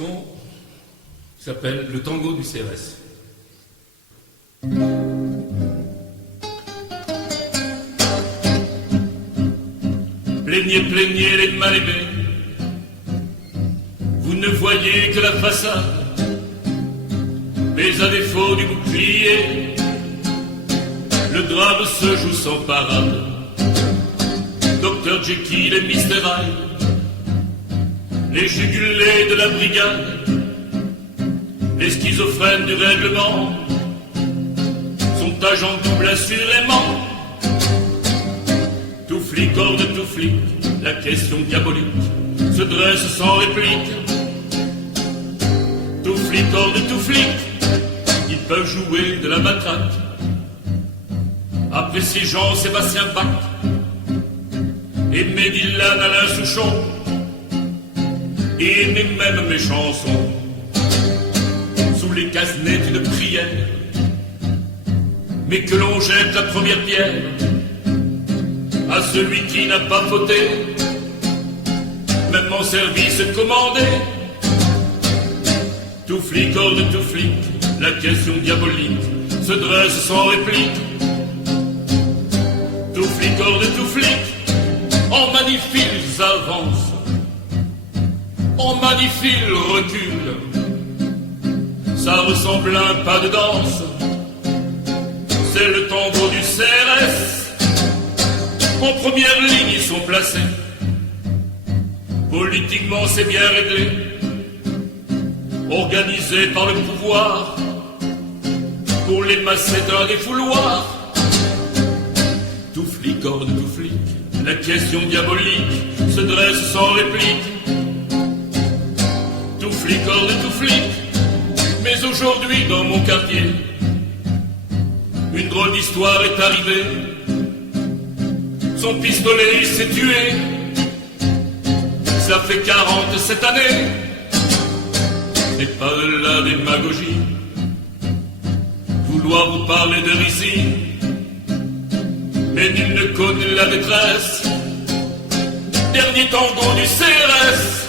chanson qui s'appelle Le tango du CRS. Plaignez, plaignez les mal-aimés, vous ne voyez que la façade, mais à défaut du bouclier, le drame se joue sans parade. Dr Jekyll et Mr Hyde, les jugulés de la brigade, les schizophrènes du règlement, sont agents doubles assurément. Tout flic hors de tout flic, la question diabolique se dresse sans réplique. Tout flic hors de tout flic, ils peuvent jouer de la matraque. Appréciez Jean-Sébastien Bach, aimez Dylan, Alain Souchon, et aimez même mes chansons. Sous les casse-nez d'une prière, mais que l'on jette la première pierre à celui qui n'a pas fauté, même en service commandé. Tout flic hors de tout flic, la question diabolique se dresse sans réplique. Tout flic hors de tout flic, en magnifiques avance, en magnifiques recul. Ça ressemble à un pas de danse, c'est le tango du CRS. En première ligne ils sont placés, politiquement c'est bien réglé, organisé par le pouvoir, pour les masser dans des fouloirs. Tout flic hors de tout flic, la question diabolique se dresse sans réplique. Tout flic hors de tout flic, mais aujourd'hui dans mon quartier, une drôle d'histoire est arrivée. Son pistolet s'est tué, ça fait 40 cette année. C'est pas de la démagogie, vouloir vous parler de ricine, mais nul ne connaît la détresse. Dernier tango du CRS.